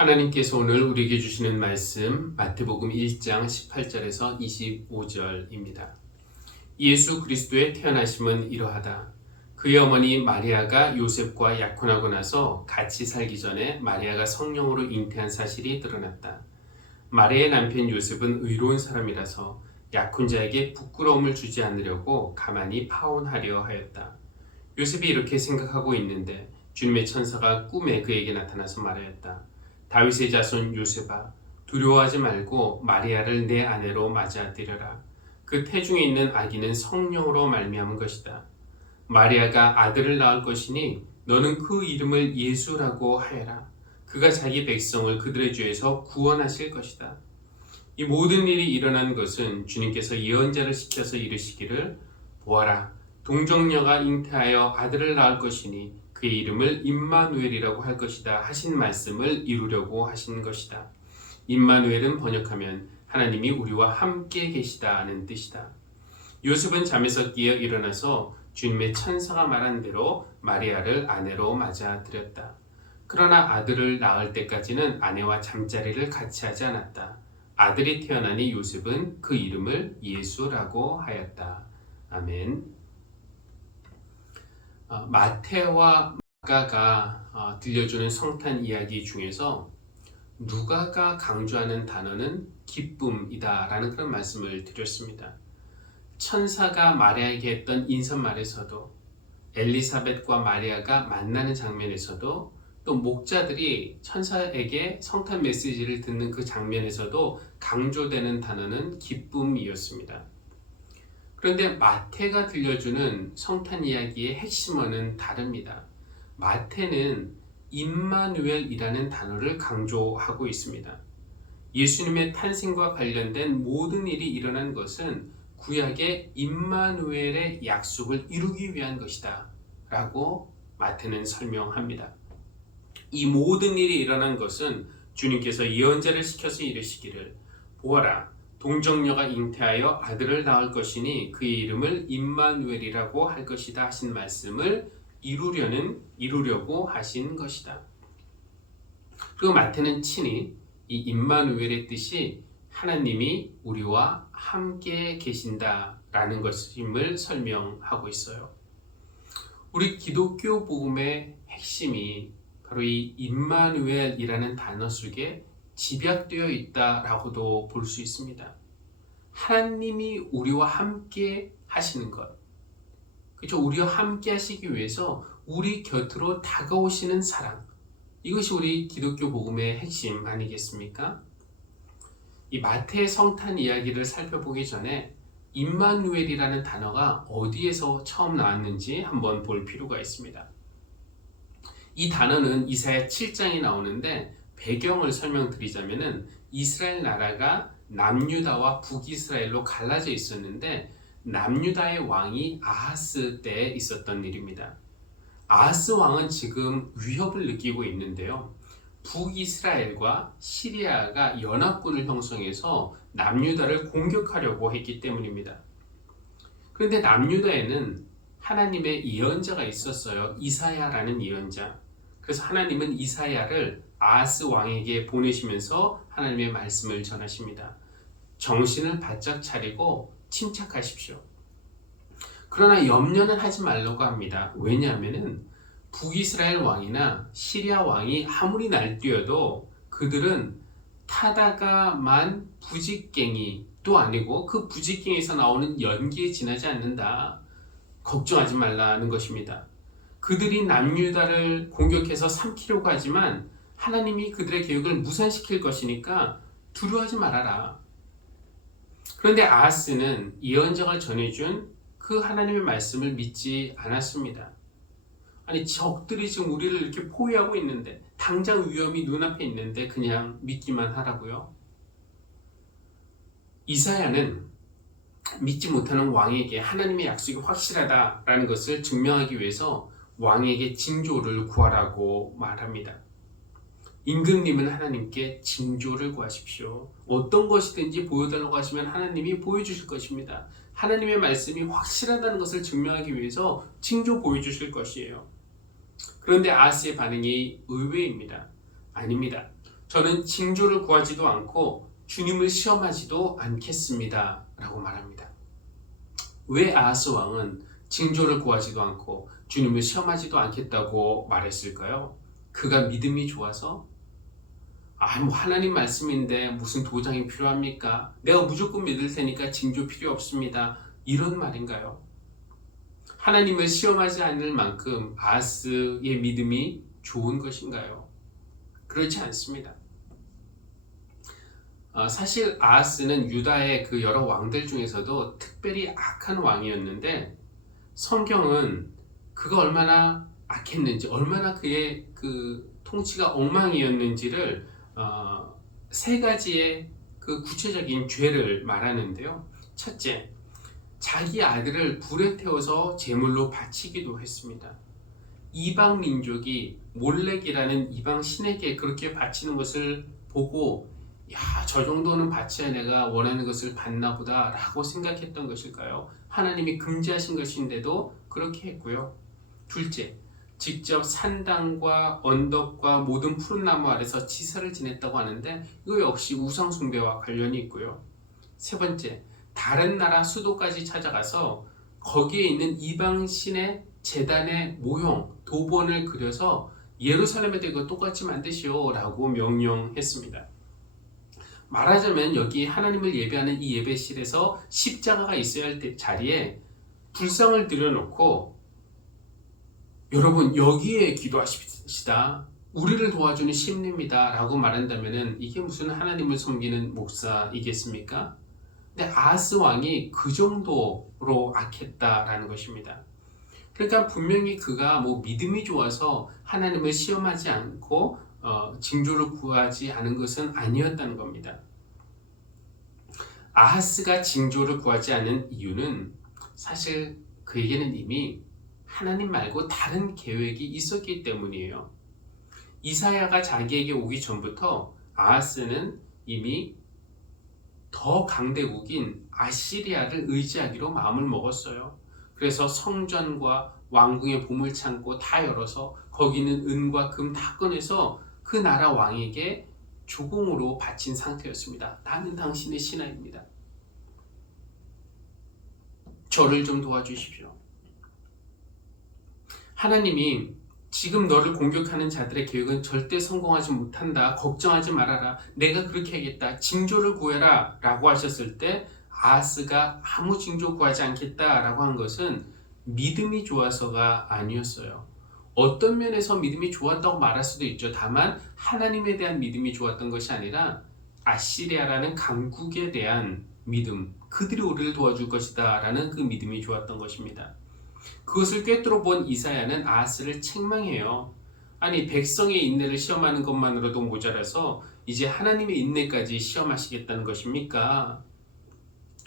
하나님께서 오늘 우리에게 주시는 말씀 마태복음 1장 18절에서 25절입니다. 예수 그리스도의 태어나심은 이러하다. 그의 어머니 마리아가 요셉과 약혼하고 나서 같이 살기 전에 마리아가 성령으로 잉태한 사실이 드러났다. 마리아의 남편 요셉은 의로운 사람이라서 약혼자에게 부끄러움을 주지 않으려고 가만히 파혼하려 하였다. 요셉이 이렇게 생각하고 있는데 주님의 천사가 꿈에 그에게 나타나서 말하였다. 다윗의 자손 요셉아 두려워하지 말고 마리아를 내 아내로 맞아들여라. 그 태중에 있는 아기는 성령으로 말미암은 것이다. 마리아가 아들을 낳을 것이니 너는 그 이름을 예수라고 하여라. 그가 자기 백성을 그들의 죄에서 구원하실 것이다. 이 모든 일이 일어난 것은 주님께서 예언자를 시켜서 이르시기를 보아라 동정녀가 잉태하여 아들을 낳을 것이니 그의 이름을 임마누엘이라고 할 것이다 하신 말씀을 이루려고 하신 것이다. 임마누엘은 번역하면 하나님이 우리와 함께 계시다는 뜻이다. 요셉은 잠에서 깨어 일어나서 주님의 천사가 말한 대로 마리아를 아내로 맞아들였다. 그러나 아들을 낳을 때까지는 아내와 잠자리를 같이 하지 않았다. 아들이 태어나니 요셉은 그 이름을 예수라고 하였다. 아멘. 어, 마태와 마가가 어, 들려주는 성탄 이야기 중에서 누가가 강조하는 단어는 기쁨이다라는 그런 말씀을 드렸습니다. 천사가 마리아에게 했던 인사말에서도 엘리사벳과 마리아가 만나는 장면에서도 또 목자들이 천사에게 성탄 메시지를 듣는 그 장면에서도 강조되는 단어는 기쁨이었습니다. 그런데 마태가 들려주는 성탄 이야기의 핵심어는 다릅니다. 마태는 임마누엘이라는 단어를 강조하고 있습니다. 예수님의 탄생과 관련된 모든 일이 일어난 것은 구약의 임마누엘의 약속을 이루기 위한 것이다. 라고 마태는 설명합니다. 이 모든 일이 일어난 것은 주님께서 예언자를 시켜서 이르시기를 보아라 동정녀가 잉태하여 아들을 낳을 것이니 그의 이름을 임마누엘이라고 할 것이다 하신 말씀을 이루려는 이루려고 하신 것이다. 그리고 마태는 친히 이 임마누엘의 뜻이 하나님이 우리와 함께 계신다라는 것임을 설명하고 있어요. 우리 기독교 복음의 핵심이 바로 이 임마누엘이라는 단어 속에 집약되어 있다라고도 볼 수 있습니다. 하나님이 우리와 함께 하시는 것. 그렇죠? 우리와 함께 하시기 위해서 우리 곁으로 다가오시는 사랑. 이것이 우리 기독교 복음의 핵심 아니겠습니까? 이 마태의 성탄 이야기를 살펴보기 전에 임마누엘이라는 단어가 어디에서 처음 나왔는지 한번 볼 필요가 있습니다. 이 단어는 이사야 7장에 나오는데 배경을 설명드리자면은 이스라엘 나라가 남유다와 북이스라엘로 갈라져 있었는데 남유다의 왕이 아하스 때 있었던 일입니다. 아하스 왕은 지금 위협을 느끼고 있는데요. 북이스라엘과 시리아가 연합군을 형성해서 남유다를 공격하려고 했기 때문입니다. 그런데 남유다에는 하나님의 예언자가 있었어요. 이사야라는 예언자. 그래서 하나님은 이사야를 아하스 왕에게 보내시면서 하나님의 말씀을 전하십니다. 정신을 바짝 차리고 침착하십시오. 그러나 염려는 하지 말라고 합니다. 왜냐하면은 북이스라엘 왕이나 시리아 왕이 아무리 날뛰어도 그들은 타다가만 부직갱이도 아니고 그 부직갱에서 나오는 연기에 지나지 않는다. 걱정하지 말라는 것입니다. 그들이 남유다를 공격해서 삼키려고 하지만 하나님이 그들의 계획을 무산시킬 것이니까 두려워하지 말아라. 그런데 아하스는 예언자가 전해준 그 하나님의 말씀을 믿지 않았습니다. 아니 적들이 지금 우리를 이렇게 포위하고 있는데 당장 위험이 눈앞에 있는데 그냥 믿기만 하라고요. 이사야는 믿지 못하는 왕에게 하나님의 약속이 확실하다라는 것을 증명하기 위해서 왕에게 징조를 구하라고 말합니다. 임금님은 하나님께 징조를 구하십시오. 어떤 것이든지 보여달라고 하시면 하나님이 보여주실 것입니다. 하나님의 말씀이 확실하다는 것을 증명하기 위해서 징조 보여주실 것이에요. 그런데 아스의 반응이 의외입니다. 아닙니다. 저는 징조를 구하지도 않고 주님을 시험하지도 않겠습니다. 라고 말합니다. 왜 아하스 왕은 징조를 구하지도 않고 주님을 시험하지도 않겠다고 말했을까요? 그가 믿음이 좋아서 아, 뭐 하나님 말씀인데 무슨 도장이 필요합니까? 내가 무조건 믿을 테니까 징조 필요 없습니다. 이런 말인가요? 하나님을 시험하지 않을 만큼 아스의 믿음이 좋은 것인가요? 그렇지 않습니다. 어, 사실 아하스는 유다의 그 여러 왕들 중에서도 특별히 악한 왕이었는데 성경은 그가 얼마나 악했는지 얼마나 그의 그 통치가 엉망이었는지를 어, 세 가지의 그 구체적인 죄를 말하는데요. 첫째, 자기 아들을 불에 태워서 제물로 바치기도 했습니다. 이방 민족이 몰렉이라는 이방 신에게 그렇게 바치는 것을 보고 야, 저 정도는 바쳐야 내가 원하는 것을 받나 보다라고 생각했던 것일까요? 하나님이 금지하신 것인데도 그렇게 했고요. 둘째, 직접 산당과 언덕과 모든 푸른 나무 아래서 치사를 지냈다고 하는데 이거 역시 우상 숭배와 관련이 있고요. 세 번째, 다른 나라 수도까지 찾아가서 거기에 있는 이방 신의 재단의 모형, 도본을 그려서 예루살렘에도 이거 똑같이 만드시오라고 명령했습니다. 말하자면 여기 하나님을 예배하는 이 예배실에서 십자가가 있어야 할 때- 자리에 불상을 들여놓고 여러분 여기에 기도하십시다. 우리를 도와주는 심리입니다. 라고 말한다면 이게 무슨 하나님을 섬기는 목사이겠습니까? 근데 아하스 왕이 그 정도로 악했다라는 것입니다. 그러니까 분명히 그가 뭐 믿음이 좋아서 하나님을 시험하지 않고 어, 징조를 구하지 않은 것은 아니었다는 겁니다. 아하스가 징조를 구하지 않은 이유는 사실 그에게는 이미 하나님 말고 다른 계획이 있었기 때문이에요. 이사야가 자기에게 오기 전부터 아하스는 이미 더 강대국인 아시리아를 의지하기로 마음을 먹었어요. 그래서 성전과 왕궁의 보물창고 다 열어서 거기는 은과 금 다 꺼내서 그 나라 왕에게 조공으로 바친 상태였습니다. 나는 당신의 신하입니다. 저를 좀 도와주십시오. 하나님이 지금 너를 공격하는 자들의 계획은 절대 성공하지 못한다. 걱정하지 말아라. 내가 그렇게 하겠다. 징조를 구해라. 라고 하셨을 때 아하스가 아무 징조 구하지 않겠다 라고 한 것은 믿음이 좋아서가 아니었어요. 어떤 면에서 믿음이 좋았다고 말할 수도 있죠. 다만 하나님에 대한 믿음이 좋았던 것이 아니라 아시리아라는 강국에 대한 믿음, 그들이 우리를 도와줄 것이다 라는 그 믿음이 좋았던 것입니다. 그것을 꿰뚫어 본 이사야는 아하스를 책망해요. 아니 백성의 인내를 시험하는 것만으로도 모자라서 이제 하나님의 인내까지 시험하시겠다는 것입니까?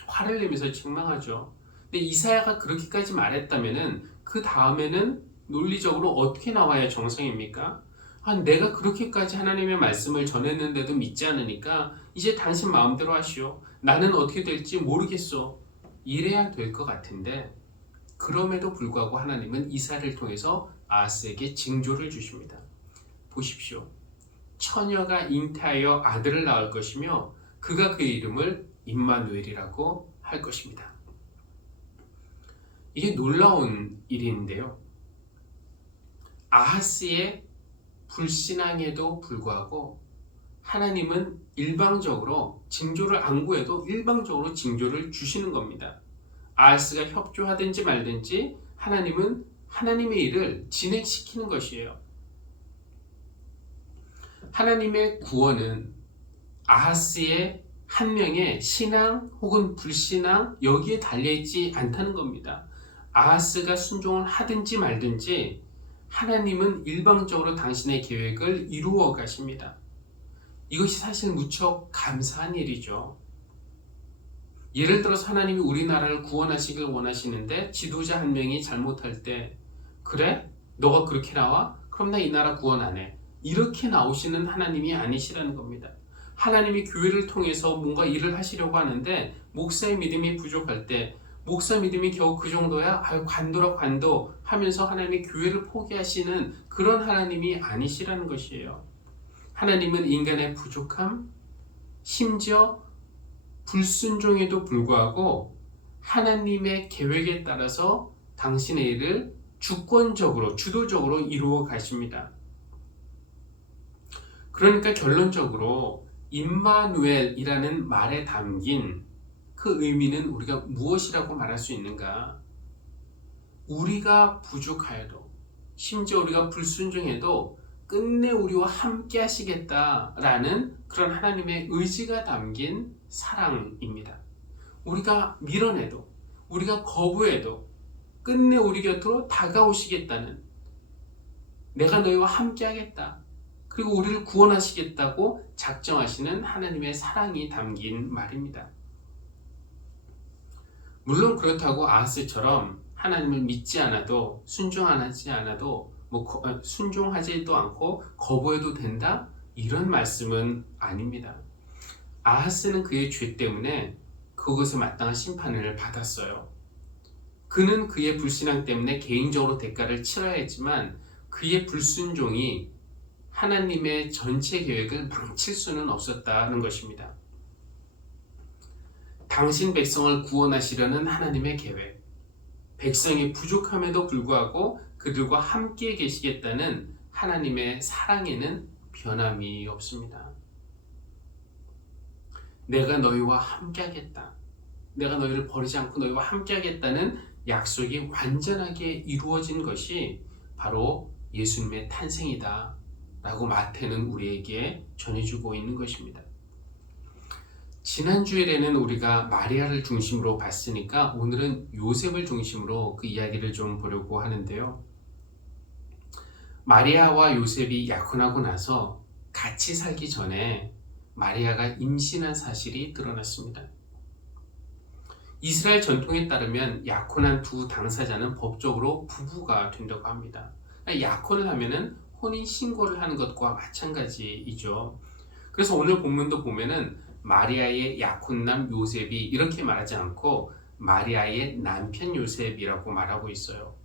화를 내면서 책망하죠. 근데 이사야가 그렇게까지 말했다면은 그 다음에는 논리적으로 어떻게 나와야 정상입니까? 아, 내가 그렇게까지 하나님의 말씀을 전했는데도 믿지 않으니까 이제 당신 마음대로 하시오. 나는 어떻게 될지 모르겠어. 이래야 될 것 같은데 그럼에도 불구하고 하나님은 이사를 통해서 아스에게 징조를 주십니다. 보십시오. 처녀가 잉태하여 아들을 낳을 것이며 그가 그의 이름을 임마누엘이라고 할 것입니다. 이게 놀라운 일인데요. 아하스의 불신앙에도 불구하고 하나님은 일방적으로 징조를 안 구해도 일방적으로 징조를 주시는 겁니다. 아하스가 협조하든지 말든지 하나님은 하나님의 일을 진행시키는 것이에요. 하나님의 구원은 아하스의 한 명의 신앙 혹은 불신앙 여기에 달려있지 않다는 겁니다. 아하스가 순종을 하든지 말든지 하나님은 일방적으로 당신의 계획을 이루어 가십니다. 이것이 사실 무척 감사한 일이죠. 예를 들어서 하나님이 우리나라를 구원하시길 원하시는데 지도자 한 명이 잘못할 때 그래? 너가 그렇게 나와? 그럼 나 이 나라 구원 안 해. 이렇게 나오시는 하나님이 아니시라는 겁니다. 하나님이 교회를 통해서 뭔가 일을 하시려고 하는데 목사의 믿음이 부족할 때 목사 믿음이 겨우 그 정도야? 아유 관도라 관도 하면서 하나님이 교회를 포기하시는 그런 하나님이 아니시라는 것이에요. 하나님은 인간의 부족함, 심지어 불순종에도 불구하고 하나님의 계획에 따라서 당신의 일을 주권적으로, 주도적으로 이루어 가십니다. 그러니까 결론적으로 임마누엘이라는 말에 담긴 그 의미는 우리가 무엇이라고 말할 수 있는가? 우리가 부족하여도 심지어 우리가 불순종해도 끝내 우리와 함께 하시겠다라는 그런 하나님의 의지가 담긴 사랑입니다. 우리가 밀어내도 우리가 거부해도 끝내 우리 곁으로 다가오시겠다는 내가 너희와 함께 하겠다. 그리고 우리를 구원하시겠다고 작정하시는 하나님의 사랑이 담긴 말입니다. 물론 그렇다고 아하스처럼 하나님을 믿지 않아도 순종하지 않아도 뭐 순종하지도 않고 거부해도 된다 이런 말씀은 아닙니다. 아하스는 그의 죄 때문에 그것에 마땅한 심판을 받았어요. 그는 그의 불신앙 때문에 개인적으로 대가를 치러야 했지만 그의 불순종이 하나님의 전체 계획을 망칠 수는 없었다는 것입니다. 당신 백성을 구원하시려는 하나님의 계획, 백성이 부족함에도 불구하고 그들과 함께 계시겠다는 하나님의 사랑에는 변함이 없습니다. 내가 너희와 함께하겠다. 내가 너희를 버리지 않고 너희와 함께하겠다는 약속이 완전하게 이루어진 것이 바로 예수님의 탄생이다. 라고 마태는 우리에게 전해주고 있는 것입니다. 지난 주일에는 우리가 마리아를 중심으로 봤으니까 오늘은 요셉을 중심으로 그 이야기를 좀 보려고 하는데요. 마리아와 요셉이 약혼하고 나서 같이 살기 전에 마리아가 임신한 사실이 드러났습니다. 이스라엘 전통에 따르면 약혼한 두 당사자는 법적으로 부부가 된다고 합니다. 약혼을 하면은 혼인 신고를 하는 것과 마찬가지이죠. 그래서 오늘 본문도 보면은 마리아의 약혼남 요셉이 이렇게 말하지 않고 마리아의 남편 요셉이라고 말하고 있어요.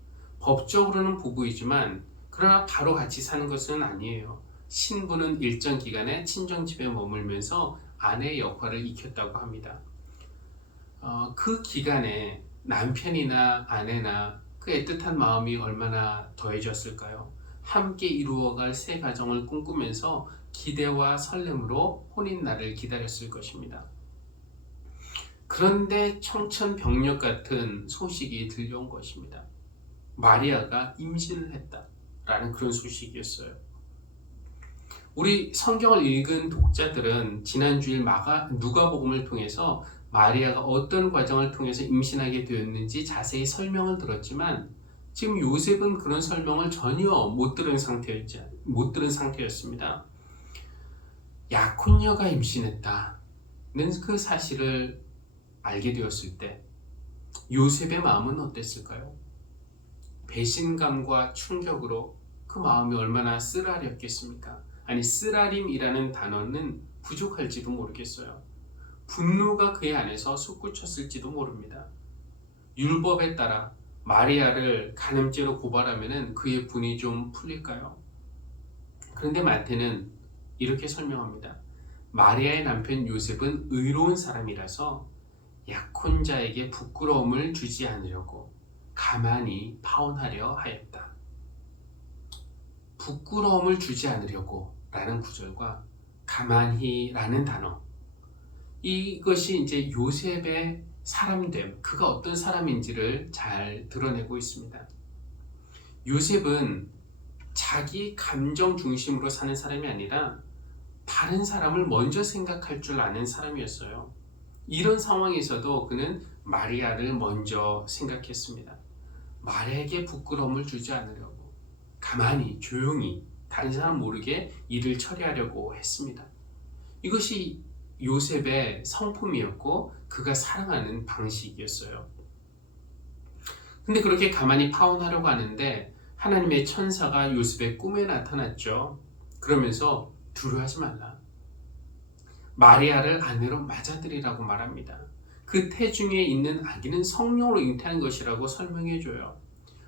법적으로는 부부이지만 그러나 바로 같이 사는 것은 아니에요. 신부는 일정 기간에 친정 집에 머물면서 아내의 역할을 익혔다고 합니다. 어, 그 기간에 남편이나 아내나 그 애틋한 마음이 얼마나 더해졌을까요? 함께 이루어갈 새 가정을 꿈꾸면서 기대와 설렘으로 혼인 날을 기다렸을 것입니다. 그런데 청천벽력 같은 소식이 들려온 것입니다. 마리아가 임신을 했다라는 그런 소식이었어요. 우리 성경을 읽은 독자들은 지난주일 마가 누가복음을 통해서 마리아가 어떤 과정을 통해서 임신하게 되었는지 자세히 설명을 들었지만 지금 요셉은 그런 설명을 전혀 못 들은 상태였지 못 들은 상태였습니다. 약혼녀가 임신했다는 그 사실을 알게 되었을 때 요셉의 마음은 어땠을까요? 배신감과 충격으로 그 마음이 얼마나 쓰라렸겠습니까? 아니 쓰라림이라는 단어는 부족할지도 모르겠어요. 분노가 그의 안에서 솟구쳤을지도 모릅니다. 율법에 따라 마리아를 간음죄로 고발하면 그의 분이 좀 풀릴까요? 그런데 마태는 이렇게 설명합니다. 마리아의 남편 요셉은 의로운 사람이라서 약혼자에게 부끄러움을 주지 않으려고 가만히 파혼하려 하였다. 부끄러움을 주지 않으려고 라는 구절과 가만히 라는 단어 이것이 이제 요셉의 사람됨, 그가 어떤 사람인지를 잘 드러내고 있습니다. 요셉은 자기 감정 중심으로 사는 사람이 아니라 다른 사람을 먼저 생각할 줄 아는 사람이었어요. 이런 상황에서도 그는 마리아를 먼저 생각했습니다. 마리아에게 부끄러움을 주지 않으려고 가만히 조용히 다른 사람 모르게 일을 처리하려고 했습니다. 이것이 요셉의 성품이었고 그가 사랑하는 방식이었어요. 근데 그렇게 가만히 파혼하려고 하는데 하나님의 천사가 요셉의 꿈에 나타났죠. 그러면서 두려워하지 말라. 마리아를 아내로 맞아들이라고 말합니다. 그 태중에 있는 아기는 성령으로 잉태한 것이라고 설명해 줘요.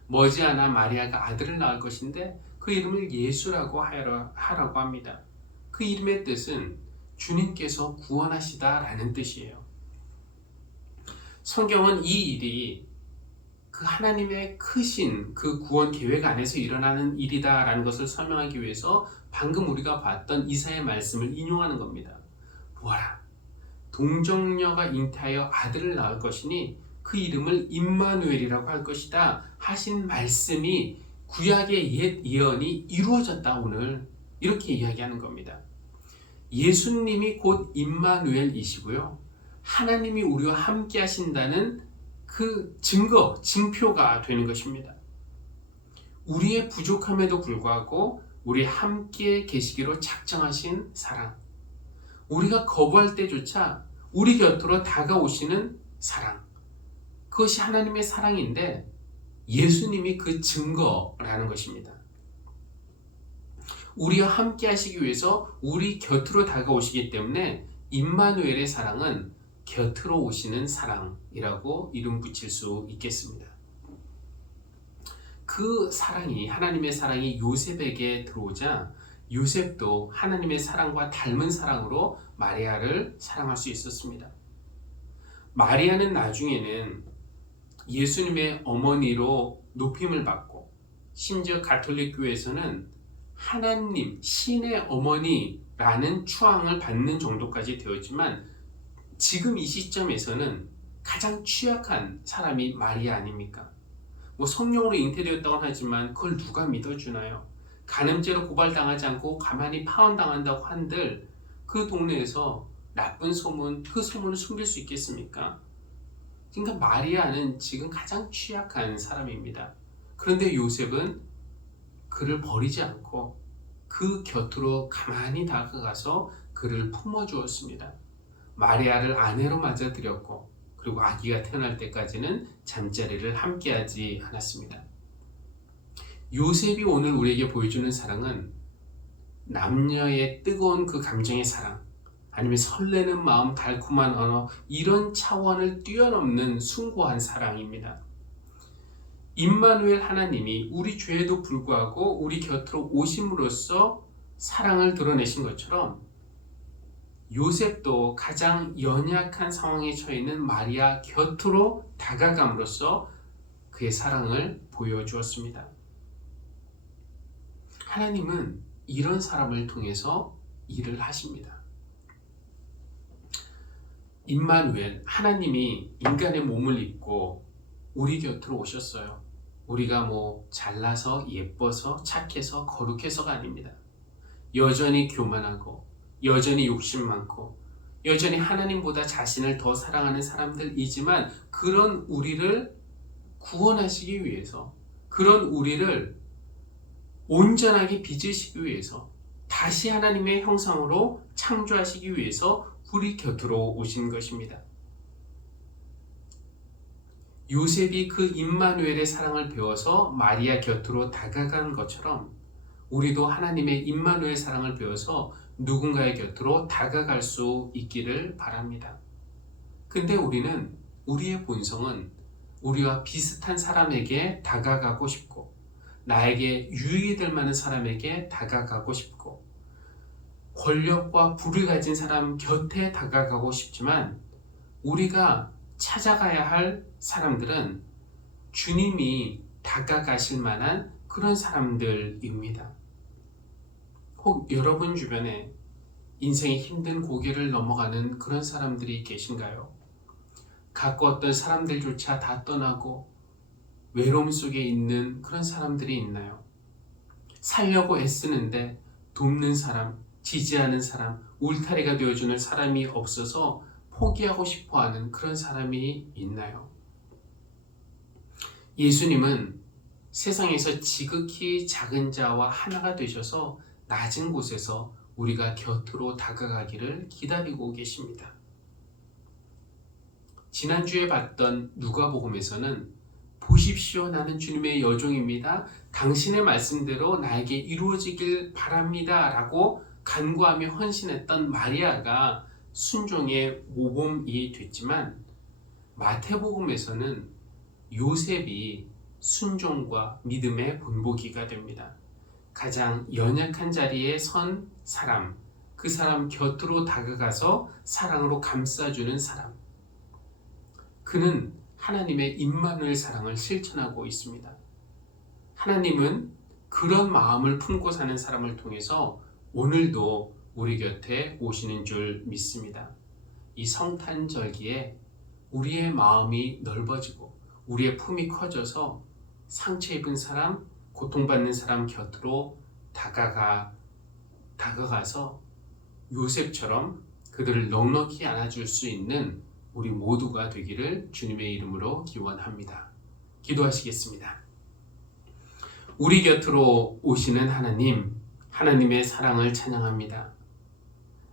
머지않아 마리아가 아들을 낳을 것인데 그 이름을 예수라고 하라고 합니다. 그그 이름의 뜻은 주님께서 구원하시다 라는 뜻이에요. 성경은 이 일이 그 하나님의 크신 그 구원 계획 안에서 일어나는 일이다 라는 것을 설명하기 위해서 방금 우리가 봤던 이사의 말씀을 인용하는 겁니다. 보아라. 동정녀가 잉태하여 아들을 낳을 것이니 그 이름을 임마누엘이라고 할 것이다 하신 말씀이 구약의 옛 예언이 이루어졌다 오늘 이렇게 이야기하는 겁니다. 예수님이 곧 임마누엘이시고요. 하나님이 우리와 함께 하신다는 그 증거, 증표가 되는 것입니다. 우리의 부족함에도 불구하고 우리 함께 계시기로 작정하신 사랑. 우리가 거부할 때조차 우리 곁으로 다가오시는 사랑. 그것이 하나님의 사랑인데 예수님이 그 증거라는 것입니다. 우리와 함께 하시기 위해서 우리 곁으로 다가오시기 때문에 임마누엘의 사랑은 곁으로 오시는 사랑이라고 이름 붙일 수 있겠습니다. 그 사랑이 하나님의 사랑이 요셉에게 들어오자 요셉도 하나님의 사랑과 닮은 사랑으로 마리아를 사랑할 수 있었습니다. 마리아는 나중에는 예수님의 어머니로 높임을 받고 심지어 가톨릭 교회에서는 하나님 신의 어머니라는 추앙을 받는 정도까지 되었지만 지금 이 시점에서는 가장 취약한 사람이 마리아 아닙니까? 뭐 성령으로 잉태되었다고 하지만 그걸 누가 믿어주나요? 간음죄로 고발당하지 않고 가만히 파혼당한다고 한들 그 동네에서 나쁜 소문, 그 소문을 숨길 수 있겠습니까? 그러니까 마리아는 지금 가장 취약한 사람입니다. 그런데 요셉은 그를 버리지 않고 그 곁으로 가만히 다가가서 그를 품어주었습니다. 마리아를 아내로 맞아들였고 그리고 아기가 태어날 때까지는 잠자리를 함께하지 않았습니다. 요셉이 오늘 우리에게 보여주는 사랑은 남녀의 뜨거운 그 감정의 사랑, 아니면 설레는 마음, 달콤한 언어, 이런 차원을 뛰어넘는 숭고한 사랑입니다. 임마누엘 하나님이 우리 죄에도 불구하고 우리 곁으로 오심으로써 사랑을 드러내신 것처럼 요셉도 가장 연약한 상황에 처해 있는 마리아 곁으로 다가감으로써 그의 사랑을 보여주었습니다. 하나님은 이런 사람을 통해서 일을 하십니다. 임마누엘 하나님이 인간의 몸을 입고 우리 곁으로 오셨어요. 우리가 뭐 잘나서 예뻐서 착해서 거룩해서가 아닙니다. 여전히 교만하고 여전히 욕심 많고 여전히 하나님보다 자신을 더 사랑하는 사람들이지만 그런 우리를 구원하시기 위해서 그런 우리를 온전하게 빚으시기 위해서 다시 하나님의 형상으로 창조하시기 위해서 우리 곁으로 오신 것입니다. 요셉이 그 임마누엘의 사랑을 배워서 마리아 곁으로 다가간 것처럼 우리도 하나님의 임마누엘 사랑을 배워서 누군가의 곁으로 다가갈 수 있기를 바랍니다. 근데 우리는 우리의 본성은 우리와 비슷한 사람에게 다가가고 싶고 나에게 유익이 될 만한 사람에게 다가가고 싶고 권력과 부를 가진 사람 곁에 다가가고 싶지만 우리가 찾아가야 할 사람들은 주님이 다가가실 만한 그런 사람들입니다. 혹 여러분 주변에 인생의 힘든 고개를 넘어가는 그런 사람들이 계신가요? 가까웠던 사람들조차 다 떠나고 외로움 속에 있는 그런 사람들이 있나요? 살려고 애쓰는데 돕는 사람, 지지하는 사람, 울타리가 되어주는 사람이 없어서 포기하고 싶어 하는 그런 사람이 있나요? 예수님은 세상에서 지극히 작은 자와 하나가 되셔서 낮은 곳에서 우리가 곁으로 다가가기를 기다리고 계십니다. 지난주에 봤던 누가복음에서는 보십시오 나는 주님의 여종입니다. 당신의 말씀대로 나에게 이루어지길 바랍니다. 라고 간구하며 헌신했던 마리아가 순종의 모범이 됐지만 마태복음에서는 요셉이 순종과 믿음의 본보기가 됩니다. 가장 연약한 자리에 선 사람, 그 사람 곁으로 다가가서 사랑으로 감싸주는 사람. 그는 하나님의 임마누엘 사랑을 실천하고 있습니다. 하나님은 그런 마음을 품고 사는 사람을 통해서 오늘도 우리 곁에 오시는 줄 믿습니다. 이 성탄절기에 우리의 마음이 넓어지고 우리의 품이 커져서 상처 입은 사람, 고통받는 사람 곁으로 다가가 다가가서 요셉처럼 그들을 넉넉히 안아줄 수 있는 우리 모두가 되기를 주님의 이름으로 기원합니다. 기도하시겠습니다. 우리 곁으로 오시는 하나님, 하나님의 사랑을 찬양합니다.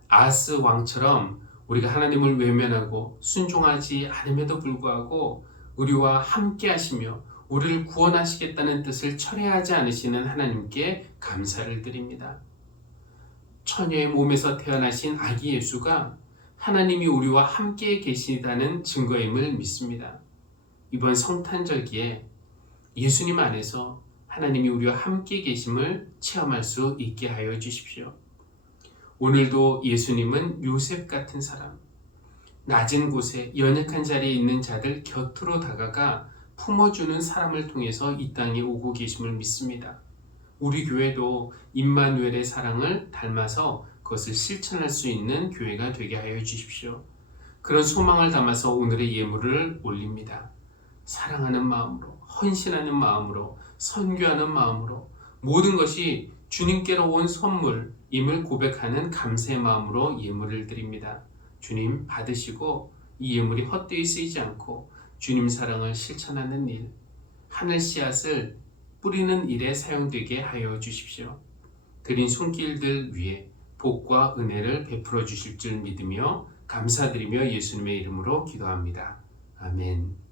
아스 왕처럼 우리가 하나님을 외면하고 순종하지 않음에도 불구하고 우리와 함께 하시며 우리를 구원하시겠다는 뜻을 철회하지 않으시는 하나님께 감사를 드립니다. 처녀의 몸에서 태어나신 아기 예수가 하나님이 우리와 함께 계시다는 증거임을 믿습니다. 이번 성탄절기에 예수님 안에서 하나님이 우리와 함께 계심을 체험할 수 있게 하여 주십시오. 오늘도 예수님은 요셉 같은 사람, 낮은 곳에 연약한 자리에 있는 자들 곁으로 다가가 품어주는 사람을 통해서 이 땅에 오고 계심을 믿습니다. 우리 교회도 임마누엘의 사랑을 닮아서 그것을 실천할 수 있는 교회가 되게 하여 주십시오. 그런 소망을 담아서 오늘의 예물을 올립니다. 사랑하는 마음으로, 헌신하는 마음으로, 선교하는 마음으로 모든 것이 주님께로 온 선물임을 고백하는 감사의 마음으로 예물을 드립니다. 주님 받으시고 이 예물이 헛되이 쓰이지 않고 주님 사랑을 실천하는 일, 하늘 씨앗을 뿌리는 일에 사용되게 하여 주십시오. 드린 손길들 위에 복과 은혜를 베풀어 주실 줄 믿으며 감사드리며 예수님의 이름으로 기도합니다. 아멘.